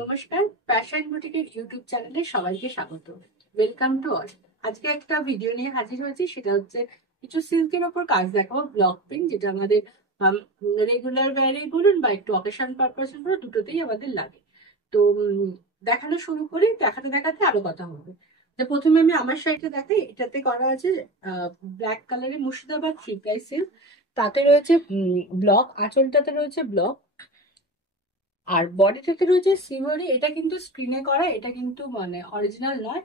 নমস্কার, fashion বুটিকের YouTube চ্যানেলে সবাইকে স্বাগত। Welcome to all. আজকে একটা ভিডিও নিয়ে হাজির হয়েছি, সেটা হচ্ছে কিছু সিল্কের ওপর কাজ দেখাবো, ব্লক প্রিন্ট, যেটা আমাদের রেগুলার ওয়্যারে বলুন বা একটু অকেশন পারপাস বলুন, দুটোতেই আমাদের লাগে। তো দেখানো শুরু করি, দেখাতে দেখাতে আরো কথা হবে। তো প্রথমে আমি আমার শাড়িটা দেখাই। এটাতে করা আছে ব্ল্যাক কালারের মুর্শিদাবাদ থ্রি প্লাই সিল্ক, তাতে রয়েছে ব্লক, আঁচলটাতে রয়েছে ব্লক, আর বডিটাতে রয়েছে সিমরি। এটা কিন্তু স্ক্রিনে করা, এটা কিন্তু মানে অরিজিনাল নয়,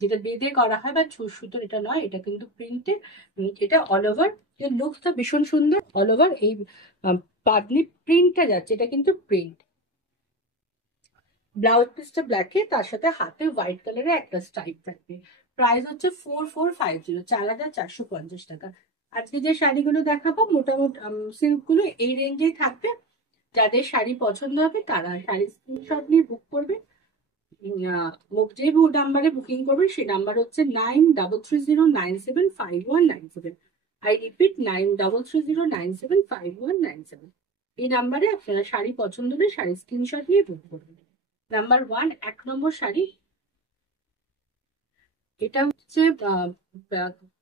যেটা বেঁধে করা হয় বা সুতোর, এটা নয়, এটা কিন্তু প্রিন্টে। এটা অল ওভার, এর লুকসটা ভীষণ সুন্দর। অল ওভার এই পাবলি প্রিন্টটা যাচ্ছে, এটা কিন্তু প্রিন্ট। ব্লাউজ পিসটা ব্ল্যাকে, তার সাথে হাতে হোয়াইট কালারের একটা স্ট্রাইপ থাকবে। প্রাইস হচ্ছে 4450, 4450 টাকা। আজকে যে শাড়িগুলো দেখাবো মোটামুটি সিল্ক গুলো এই রেঞ্জেই থাকবে। যাদের শাড়ি পছন্দ হবে তারা শাড়ি স্ক্রিনশট নিয়ে বুক করবে। যে নাম্বারে বুকিং করবেন সেই নাম্বার হচ্ছে 9330975197। I repeat, 9330975197। এই নাম্বারে আপনারা শাড়ি পছন্দ হলে শাড়ি স্ক্রিনশট নিয়ে বুক করবেন। নাম্বার 1, 1 নম্বর শাড়ি। এটা হচ্ছে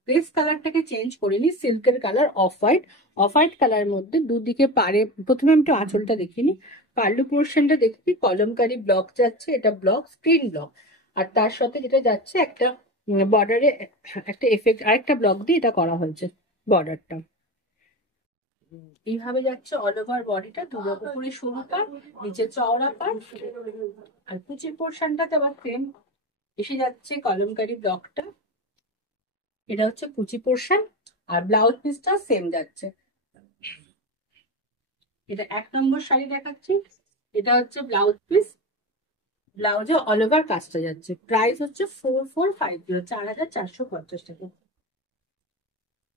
বেস কালারটাকে চেঞ্জ করে নি, সিল্কের colour off white. Off white কালারের মধ্যে দুদিকে পারে, প্রথমে আমি একটু আঁচলটা দেখিনি, পার্লু পোর্শনটা দেখবি কলমকারি ব্লক যাচ্ছে, এটা ব্লক, স্ক্রিন ব্লক। আর তার সাথে যেটা যাচ্ছে একটা বর্ডারে একটা এফেক্ট, আরেকটা ব্লক দিয়ে এটা করা হয়েছে বর্ডারটা। এইভাবে যাচ্ছে অল ওভার বডিটা, দুরকম করে সরু পার, নিচে চওড়া পার। আর কুচির পোর্শনটাতে আবার সেম এসে যাচ্ছে কলমকারি ব্লকটা, এটা হচ্ছে কুচি পোর্শন। আর ব্লাউজ পিসটা সেম যাচ্ছে। এটা 1 নম্বর শাড়ি দেখাচ্ছি। এটা হচ্ছে ব্লাউজ পিস, ব্লাউজে অল ওভার কাজটা যাচ্ছে। প্রাইস হচ্ছে 4450, 4450 টাকা।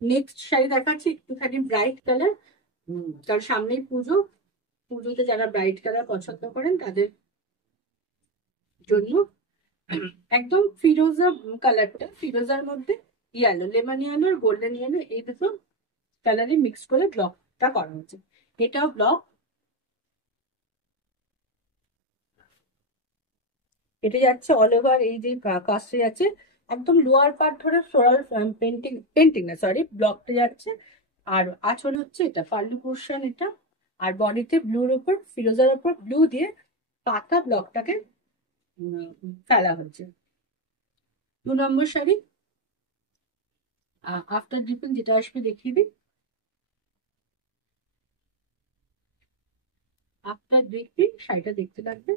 নেক্সট শাড়ি দেখাচ্ছি একটুখানি ব্রাইট কালার, কারণ সামনেই পুজো। পুজোতে যারা ব্রাইট কালার পছন্দ করেন তাদের জন্য একদম ফিরোজা কালারটা, ফিরোজার মধ্যে ইয়ালো, লেমন ইয়ালো আর গোল্ডেন ইয়ালো, এই দুটো কালারে মিক্স করে ব্লকটা করা হচ্ছে। এটাও ব্লক। এটা যাচ্ছে অল ওভার, এই যে কাজটা যাচ্ছে একদম লোয়ার পার্ট ধরে ফ্লোরাল পেন্টিং, পেন্টিং না সরি, ব্লকটা যাচ্ছে। আর আঁচল হচ্ছে এটা পার্লি পোর্শন এটা। আর বডিতে ব্লুর উপর, ফিরোজার উপর ব্লু দিয়ে পাতা ব্লকটাকে ফেলা হয়েছে। 2 নম্বর শাড়ি আফটার ডিপিং, যেটা আসবে দেখিয়ে দিই। আফটার ডিপিং শাড়িটা দেখতে লাগবে।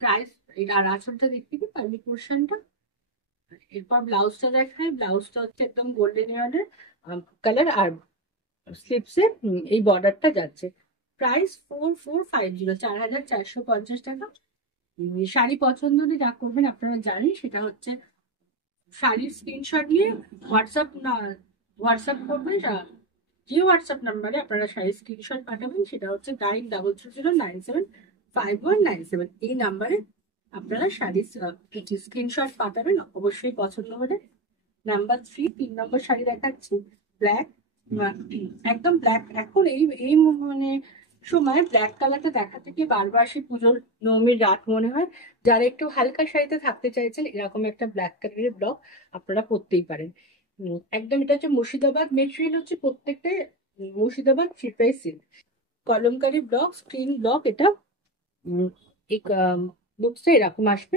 প্রাইস, এটা আর আঁচলটা দেখিয়ে দিই, পার্লি পোর্শনটা। এরপর ব্লাউজটা দেখাই। ব্লাউজটা হচ্ছে একদম গোল্ডেন ইয়ারের কালার, আর স্লিপসে এই বর্ডারটা যাচ্ছে। প্রাইস 4450, 4450 টাকা। শাড়ি পছন্দ হলে যা করবেন আপনারা জানেন, সেটা হচ্ছে শাড়ির স্ক্রিনশট নিয়ে হোয়াটসঅ্যাপ করবেন। যে হোয়াটসঅ্যাপ নাম্বারে আপনারা শাড়ির স্ক্রিনশট পাঠাবেন সেটা হচ্ছে 9330975197। এই নাম্বারে আপনারা শাড়ির স্ক্রিনশট পাঠাবেন, অবশ্যই পছন্দ হলে। নাম্বার 3, 3 নম্বর শাড়ি দেখাচ্ছি। ব্ল্যাক, একদম ব্ল্যাক। এখন এই এই মানে সময় ব্ল্যাক কালারটা দেখা থেকে বারবার সে পুজোর নবমীর রাত মনে হয়। যারা একটু হালকা শাড়িতে থাকতে চাইছেন, এরকম একটা ব্ল্যাক কালারের ব্লক আপনারা পরতেই পারেন। একদম এটা হচ্ছে মুর্শিদাবাদ, মেটেরিয়াল হচ্ছে প্রত্যেকটা Murshidabad three ply silk, kalamkari block, screen block. এটা লুকসে এরকম আসবে।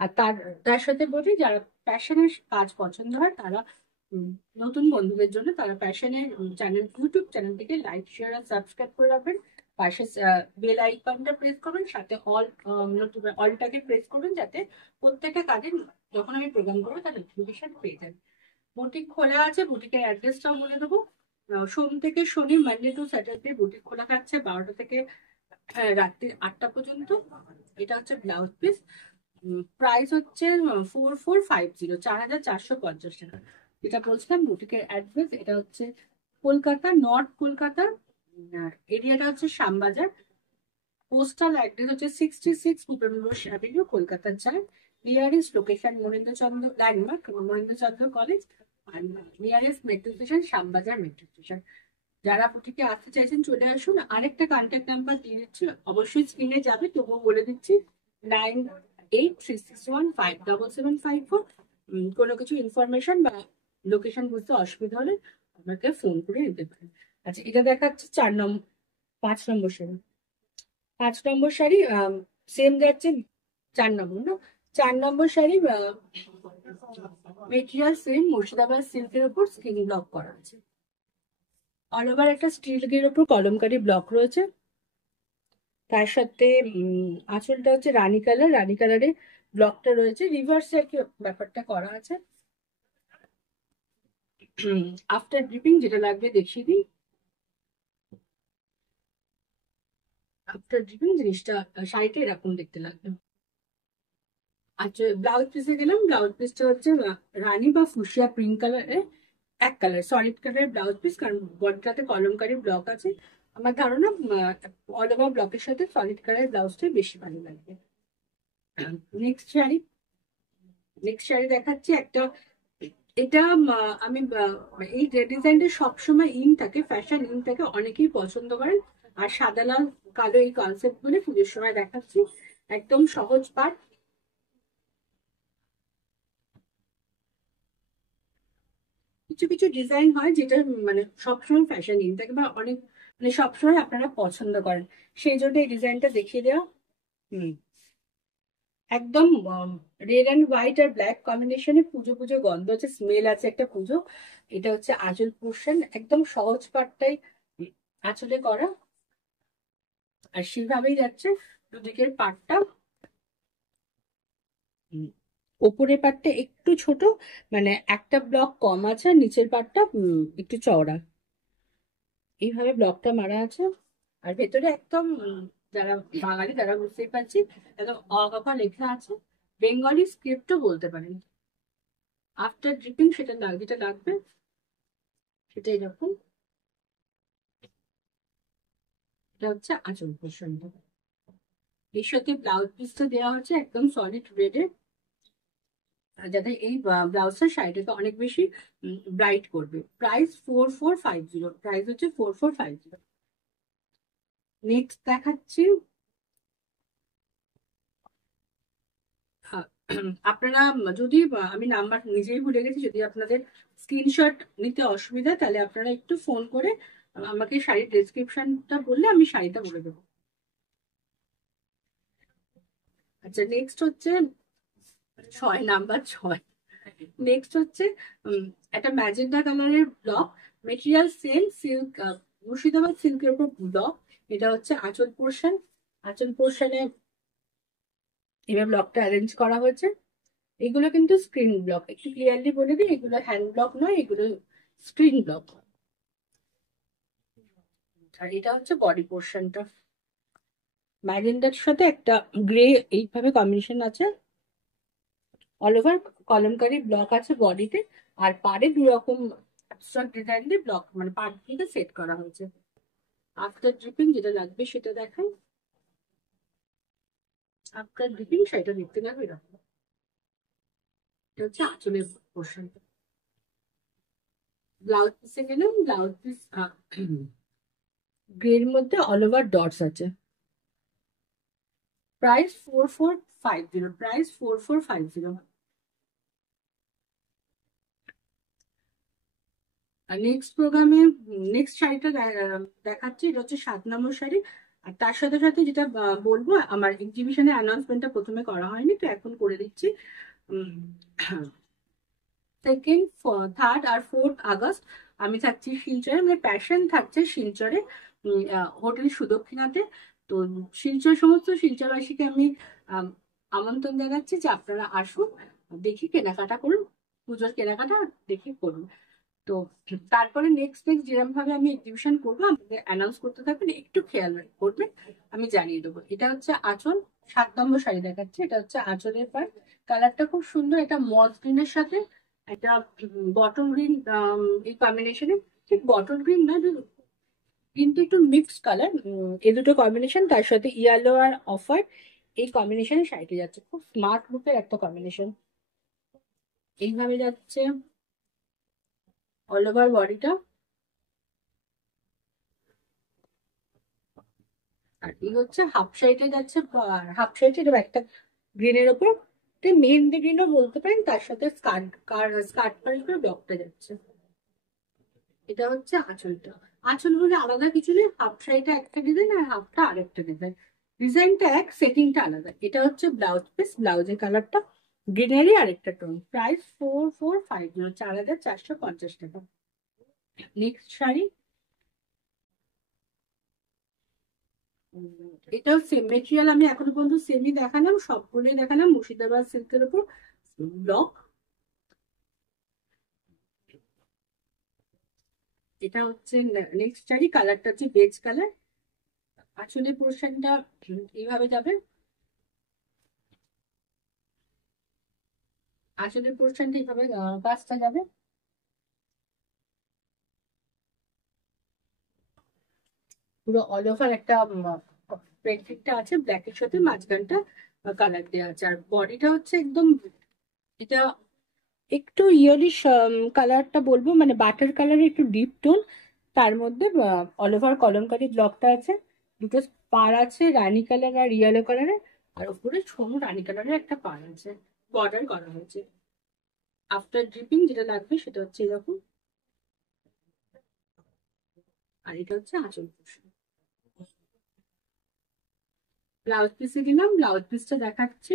আর তার তার সাথে বলি, যারা প্যাশনের কাজ পছন্দ হয় তারা নতুন বন্ধুদের জন্য তারা প্যাশনের ইউটিউব চ্যানেলটিকে লাইক, শেয়ার আর সাবস্ক্রাইব করে রাখবেন। পাশে বেল আইকনটা প্রেস করবেন, সাথে অলটাকে প্রেস করবেন, যাতে প্রত্যেকটা কাজে যখন আমি প্রোগ্রাম করবো তার নোটিফিকেশন পেয়ে যাবেন। বুটিক খোলা আছে, বুটিকের অ্যাড্রেসটাও বলে দেবো। সোম থেকে শনি, মানডে টু স্যাটারডে বুটিক খোলা থাকছে 12টা থেকে রাত্রি 8টা পর্যন্ত। এটা হচ্ছে ব্লাউজ পিস। প্রাইস হচ্ছে 4450, 4450 টাকা। যেটা বলছিলাম বুটিকের অ্যাড্রেস, এটা হচ্ছে কলকাতা, নর্থ কলকাতা। এরিয়াটা হচ্ছে শ্যামবাজার। পোস্টাল অ্যাড্রেস হচ্ছে 66 Bhupendra avenue, Kolkata 4। Nearest location Mahendrachandra landmark, Mahendrachandra college. আর nearest metro station Shyambazar metro station. যারা বুটিকে আসতে চাইছেন চলে আসুন। আরেকটা কন্ট্যাক্ট নাম্বার দিয়ে দিচ্ছি, অবশ্যই স্ক্রিনে যাবে, তবুও বলে দিচ্ছি 9836157754। কোনো কিছু ইনফরমেশন বা লোকেশন বুঝতে অসুবিধা হলে আমাকে ফোন করে নিতে পারেন। আচ্ছা, এটা দেখাচ্ছে 5 নম্বর শাড়ি। 5 নম্বর শাড়ি সেম যাচ্ছে 4 নম্বর, না 4 নম্বর শাড়ি মেটেরিয়াল সেম, মুর্শিদাবাদ সিল্কের উপর স্কিন ব্লক করা আছে। অল ওভার একটা স্টিলের উপর কলমকারি ব্লক রয়েছে। তার সাথে আঁচলটা হচ্ছে রানী কালার, রানী কালারে ব্লকটা রয়েছে, রিভার্সে আর কি ব্যাপারটা করা আছে। আফটার ড্রিপিং যেটা লাগবে দেখিয়ে দিই। আফটার ড্রিপিং জিনিসটা শাড়িটা এরকম দেখতে লাগবে। আচ্ছা, ব্লাউজ পিসে গেলাম। ব্লাউজ পিসটা হচ্ছে রানী বা ফুসিয়া পিঙ্ক কালারের, এক কালার সলিড কালারের ব্লাউজ পিস, কারণ বডিটাতে কলমকারি ব্লক আছে। আমার ধারণা অল ওভার ব্লকের সাথে সলিড কালারের ব্লাউজটাই বেশি ভালো লাগবে। নেক্সট শাড়ি, দেখাচ্ছি একটা। এটা আমি এই ডিজাইনটা সবসময় ইন থাকে, ফ্যাশন ইন থাকে, অনেকেই পছন্দ করেন। আর সাদা লাল কালো এই কনসেপ্ট গুলো পুজোর সময় দেখাচ্ছি। একদম সহজ পাঠ। কিছু কিছু ডিজাইন হয় যেটা মানে সবসময় ফ্যাশন ইন থাকে বা অনেক মানে সবসময় আপনারা পছন্দ করেন, সেই জন্য এই ডিজাইনটা দেখিয়ে দেওয়া। হুম, একদম রেড অ্যান্ড হোয়াইট আর ব্ল্যাক কম্বিনেশনে পুজো পুজো গন্ধ আছে, স্মেল আছে একটা পুজো। এটা হচ্ছে আঁচল পোর্শন, একদম সহজ পাটটাই আঁচলে করা, আর সেভাবেই যাচ্ছে দুদিকের পাটটা। ওপরের পাটটা একটু ছোট, মানে একটা ব্লক কম আছে, আর নিচের পাটটা একটু চওড়া, এইভাবে ব্লকটা মারা আছে। আর ভেতরে একদম যারা বাঙালি তারা বুঝতেই পারছি একদম অকাপা লেখা আছে, বেঙ্গলি স্ক্রিপ্টও বলতে পারেন। আফটার ড্রিপিং যেটা লাগবে সেটা এরকম। এটা হচ্ছে আঁচল পোর্শনটা। এর সাথে ব্লাউজ পিসটা দেওয়া হচ্ছে একদম সলিড রেডে, যাতে এই ব্লাউজটা শাড়িটাকে অনেক বেশি ব্রাইট করবে। প্রাইস 4450, প্রাইস হচ্ছে 4450। নেক্সট দেখাচ্ছি আপনারা যদি আমি নাম্বার নিজেই ভুলে গেছি, যদি আপনাদের স্ক্রিনশট নিতে অসুবিধা তাহলে আপনারা একটু ফোন করে আমাকে শাড়ির ডেসক্রিপশনটা বললে আমি শাড়িটা বলে দেবো। আচ্ছা, নেক্সট হচ্ছে 6 নাম্বার 6। নেক্সট হচ্ছে একটা ম্যাজেন্টা কালারের block, material same silk, Murshidabad সিল্কের উপর ব্লক। এটা হচ্ছে আঁচল পোর্শন। আঁচল পোর্শনে এবার ব্লকটা অ্যারেঞ্জ করা হয়েছে। এগুলো কিন্তু স্ক্রিন ব্লক, একটু ক্লিয়ারলি বলে দিই, এগুলো হ্যান্ড ব্লক নয়, এগুলো স্ক্রিন ব্লক। আর এটা হচ্ছে বডি পোর্শনটা, ম্যাজেন্টার সাথে একটা গ্রে এইভাবে কম্বিনেশন আছে। অল ওভার কলমকারি ব্লক আছে বডিতে, আর পাড়ে দু রকম অ্যাবস্ট্রাক্ট ডিজাইন দিয়ে ব্লক মানে পাড় থেকে সেট করা হয়েছে। আফটার ড্রিপিং যেটা লাগবে সেটা দেখাই। আফটার ড্রিপিং সেটা দেখতে লাগবে এরকম। এটা হচ্ছে আঁচলের পোর্শনটা। ব্লাউজ পিসে গেলাম। ব্লাউজ পিস গ্রের মধ্যে অল ওভার ডটস আছে। Price 4450, price 4450। আর নেক্সট প্রোগ্রামে নেক্সট শাড়িটা দেখাচ্ছি, এটা হচ্ছে 7 নম্বর শাড়ি। আর তার সাথে সাথে যেটা বলবো, আমার এক্সিবিশনের অ্যানাউন্সমেন্টটা প্রথমে করা হয়নি, তো এখন করে দিচ্ছি। 2nd, 3rd আর 4th আগস্ট আমি থাকছি শিলচরে, মানে প্যাশন থাকছে শিলচরে, হোটেল সুদক্ষিণাতে। তো সমস্ত শিলচরবাসীকে আমি আমন্ত্রণ জানাচ্ছি যে আপনারা আসুন, দেখি কেনাকাটা করুন, পুজোর কেনাকাটা দেখি করুন। তো তারপরে নেক্সট যেরকম ভাবে আমি এক্সিবিশন করবো আমাদের অ্যানাউন্স করতে থাকবেন, একটু খেয়াল করবেন, আমি জানিয়ে দেবো। এটা হচ্ছে আঁচল, 7 নম্বর শাড়ি দেখাচ্ছে। এটা হচ্ছে আঁচলের পার, কালারটা খুব সুন্দর, এটা মস গ্রিনের সাথে একটা বটল গ্রিন, এই কম্বিনেশনে, ঠিক বটল গ্রিন না কিন্তু একটু মিক্সড কালার, এই দুটো কম্বিনেশন, তার সাথে ইয়েলো আর অফার এই কম্বিনেশনে শাড়িটি যাচ্ছে, খুব স্মার্ট লুকের একটা কম্বিনেশন। এইভাবে যাচ্ছে অল ওভার বডিটা। আর এই হচ্ছে হাফ সাইডে যাচ্ছে, হাফ সাইডে একটা গ্রিনের ওপর মেহেন্দি গ্রিনও বলতে পারেন, তার সাথে স্কার্ট স্কার্ট পাড়ি করে ব্লকটা যাচ্ছে। এটা হচ্ছে আঁচলটা। আঁচল বলে আলাদা কিছু নেই, হাফ সাইডে একটা ডিজাইন আর হাফটা আরেকটা ডিজাইন, ডিজাইনটা এক, সেটিংটা আলাদা। এটা হচ্ছে ব্লাউজ পিস, ব্লাউজের কালারটা গ্রিনারি আরেকটা টোন। প্রাইস 4450, 4450 টাকা। নেক্সট শাড়ি, এটাও সেম মেটেরিয়াল, আমি এখনো পর্যন্ত সেমই দেখালাম, সবগুলোই দেখালাম মুর্শিদাবাদ সিল্কের উপর ব্লক। এটা হচ্ছে নেক্সট শাড়ি, কালারটা হচ্ছে বেজ কালার। আসলে পোর্শনটা এইভাবে যাবে, আসলে পোর্শনটা এইভাবে কাজটা যাবে। পুরো অল ওভার একটা প্রিন্টিংটা আছে ব্ল্যাকের সাথে, মাঝখানটা কালার দেওয়া আছে। আর বডিটা হচ্ছে একদম, এটা একটু ইয়েলিশ কালারটা বলবো, মানে বাটার কালারের একটু ডিপ টোন, তার মধ্যে অল ওভার কলমকারি ব্লকটা আছে, দুটো পার আছে রানী কালার আর ইয়েলো কালারের, আর উপরে ছোট রানী কালারের একটা পার আছে, বর্ডার করা হয়েছে। আফটার ড্রিপিং যেটা লাগবে সেটা হচ্ছে এরকম। আর এটা হচ্ছে আঁচল পোর্শন। ব্লাউজ পিসে দিলাম, ব্লাউজ পিসটা দেখাচ্ছি।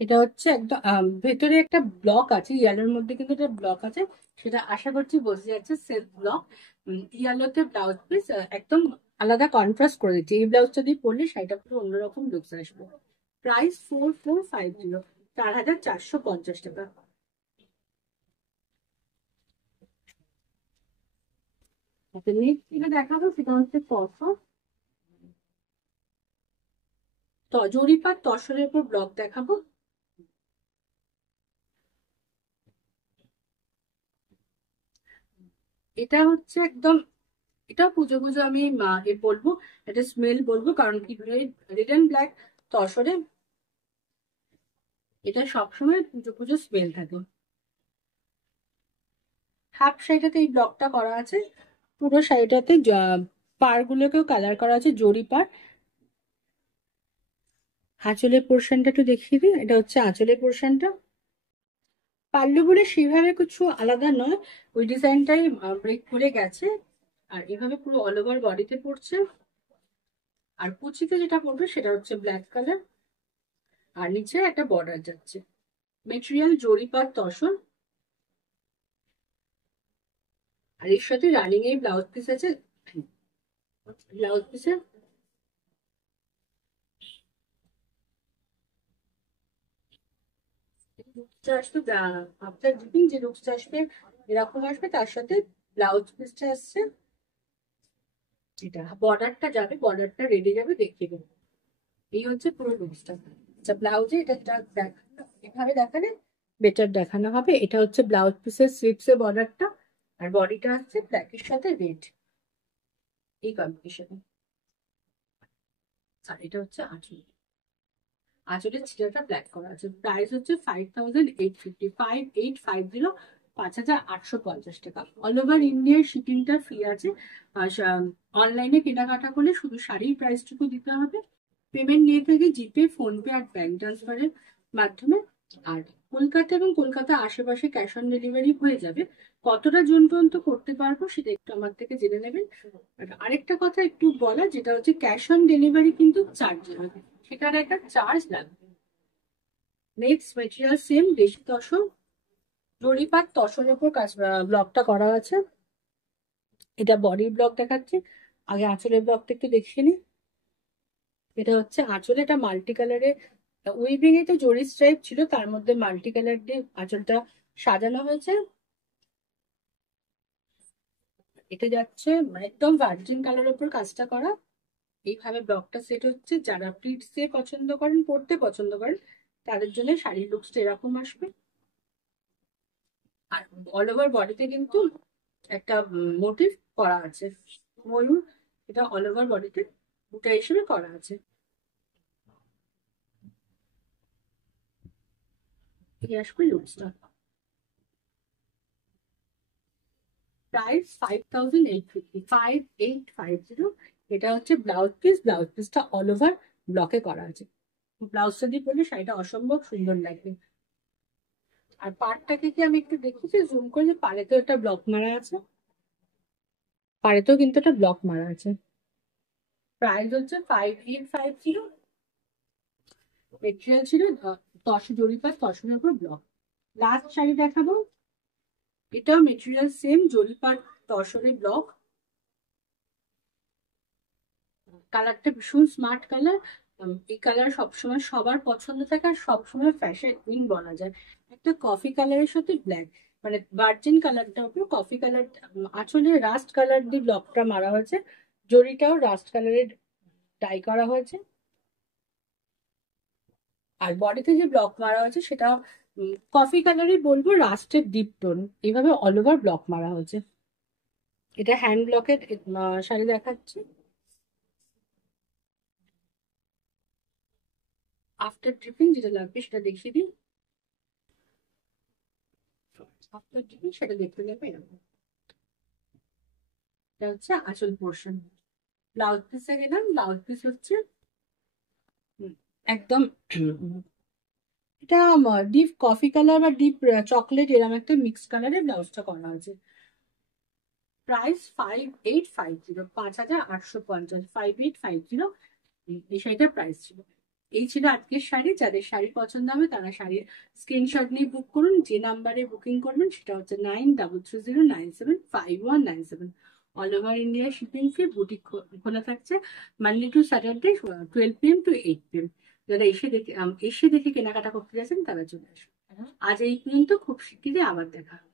এটা হচ্ছে একদম ভেতরে একটা ব্লক আছে ইয়ালোর মধ্যে, কিন্তু একটা ব্লক আছে, সেটা আশা করছি বোঝা যাচ্ছে সেলফ ব্লক। ইয়ালোতে ব্লাউজ পিস একদম আলাদা কন্ট্রাস্ট করে দিচ্ছে, এই ব্লাউজটা দিয়ে পরলে শাড়িটা পুরো অন্যরকম লুকস আসবে। প্রাইস 4450, 4450 টাকা। নেক্সট যেটা দেখাবো সেটা হচ্ছে জরিপার তসরের উপর ব্লক দেখাবো। এটা হচ্ছে একদম, এটা পুজো পুজো আমি বলবো, এটা স্মেল বলবো, কারণ কি রেড অ্যান্ড ব্ল্যাক তসরে এটা সবসময় পুজো পুজো স্মেল থাকে। হাফ শাড়িটাতে এই ব্লকটা করা আছে, পুরো শাড়িটাতে পার গুলোকেও কালার করা আছে জরি পার। আঁচলের পোর্শনটা একটু দেখিয়ে দিই, এটা হচ্ছে আঁচলের পোর্শনটা। পাল্লু বলে সেভাবে কিছু আলাদা নয়, ওই ডিজাইনটাই ব্রেক করে গেছে। আর এভাবে পুরো অল ওভার বডিতে পড়ছে। আর কুচিতে যেটা পড়বে সেটা হচ্ছে ব্ল্যাক কালার, আর নিচে একটা বর্ডার যাচ্ছে। মেটেরিয়াল জরিপার তসর, আর এর সাথে রানিং এই ব্লাউজ পিস আছে। ব্লাউজ পিসে লুকসটা আসবে, আফটার ডিপিং যে লুকসটা আসবে এরকম আসবে, তার সাথে ব্লাউজ পিসটা আসছে, এটা বর্ডারটা যাবে, বর্ডারটা রেডি যাবে, দেখিয়ে দেবো। এই হচ্ছে পুরো লুকসটা। আচ্ছা ব্লাউজে এটা যেটা দেখানো, এভাবে দেখালে বেটার দেখানো হবে। এটা হচ্ছে ব্লাউজ পিসের স্লিপস এর বর্ডারটা, আর বডিটা হচ্ছে ব্ল্যাকের সাথে রেড, এই কম্বিনেশনে। আর এটা হচ্ছে আঁচল, আঁচলের ছিটাটা ব্ল্যাক করা আছে। প্রাইস হচ্ছে 5850, 5850, 5850 টাকা। অল ওভার ইন্ডিয়ার শিপিংটা ফ্রি আছে। অনলাইনে কেনাকাটা করলে শুধু শাড়ির প্রাইসটুকু দিতে হবে। পেমেন্ট নিয়ে থাকে জিপে, ফোনপে আর ব্যাংক ট্রান্সফারের মাধ্যমে। আর কলকাতা এবং কলকাতা আশেপাশে ক্যাশ অন ডেলিভারি হয়ে যাবে। কতটা জন পর্যন্ত করতে পারবো সেটা একটু আমার থেকে জেনে নেবেন। আর আরেকটা কথা একটু বলা, যেটা হচ্ছে ক্যাশ অন ডেলিভারি কিন্তু চার্জ হবে, সেটার একটা চার্জ লাগবে। নেক্সট মেটেরিয়াল সেম, বেশি তসর, জরিপাত তসরের উপর কাজ ব্লকটা করা আছে। এটা বডির ব্লক দেখাচ্ছে, আগে আঁচলের ব্লকটা একটু দেখিয়ে নিই। এটা হচ্ছে আঁচলে, এটা মাল্টি কালারের উইভিং এ তো জরি স্ট্রাইপ ছিল, তার মধ্যে মাল্টি কালার দিয়ে আঁচলটা সাজানো হয়েছে। এটা যাচ্ছে একদম ভার্জিন কালার উপর কাজটা করা। এইভাবে ব্লকটা সেট হচ্ছে, যারা প্লিটস দিয়ে পছন্দ করেন, পরতে পছন্দ করেন, তাদের জন্য শাড়ির লুকসটা এরকম আসবে। আর অল ওভার বডিতে কিন্তু একটা মোটিভ করা আছে, ময়ূর, এটা অল ওভার বডিতে বুটা হিসেবে করা আছে। এই আসবে লুকসটা। প্রাইস 5850, 5850, এটা হচ্ছে ব্লাউজ পিস, ব্লাউজ পিসটা অল ওভার ব্লকে করা আছে। ব্লাউজটা দিয়ে পরলে শাড়িটা অসম্ভব সুন্দর লাগবে। আর পাড়টাকে কি আমি একটু দেখেছি জুম করে, যে পাড়েতেও একটা ব্লক মারা আছে, পাড়েতেও কিন্তু একটা ব্লক মারা আছে। প্রাইস হচ্ছে 5850। মেটেরিয়াল ছিল তসর জরিপার, তসরের উপর ব্লক। লাস্ট শাড়ি দেখাবো, এটাও মেটেরিয়াল সেম, জরিপার তসরের ব্লক। কালারটা ভীষণ স্মার্ট কালার। এই কালার সবসময় সবার পছন্দ থাকে আর সবসময় ফ্যাশন কুইন বলা যায়। একটা কফি কালারের সাথে ব্ল্যাক, মানে ভার্জিন কালারটা উপর কফি কালার, আঁচলে রাস্ট কালার দিয়ে ব্লকটা মারা হয়েছে, জরিটাও রাস্ট কালারের ডাই করা হয়েছে। আর বডিতে যে ব্লক মারা হয়েছে সেটা কফি কালারই বলবো, রাস্টের ডিপ টোন, এইভাবে অল ওভার ব্লক মারা হয়েছে। এটা হ্যান্ড ব্লকের শাড়ি দেখাচ্ছি। আফটার ড্রিপিং যেটা লাগবে সেটা দেখিয়ে দিই। আফটার ড্রিপিং সেটা দেখতে যাবে এরকম। এটা হচ্ছে আঁচল পোর্শন। ব্লাউজ পিসে গেলাম, ব্লাউজ পিস হচ্ছে হুম, একদম এটা ডিপ কফি কালার বা ডিপ চকলেট এরকম একটা মিক্স কালারের ব্লাউজটা করা আছে। প্রাইস 5850, 5850, 5850 এই শাড়িটার প্রাইস ছিল। এই ছিল আজকের শাড়ি। যাদের শাড়ি পছন্দ হবে তারা শাড়ির স্ক্রিনশট নিয়ে বুক করুন। যে নাম্বারে বুকিং করবেন সেটা হচ্ছে 9330975197। All over India shipping free. Boutique খোলা থাকছে Monday to Saturday 12 PM to 8 PM। যারা এসে দেখে কেনাকাটা করতে যাচ্ছেন তারা চলে আসুন। আজ এই পর্যন্ত, খুব শিগগিরই আবার দেখা হবে।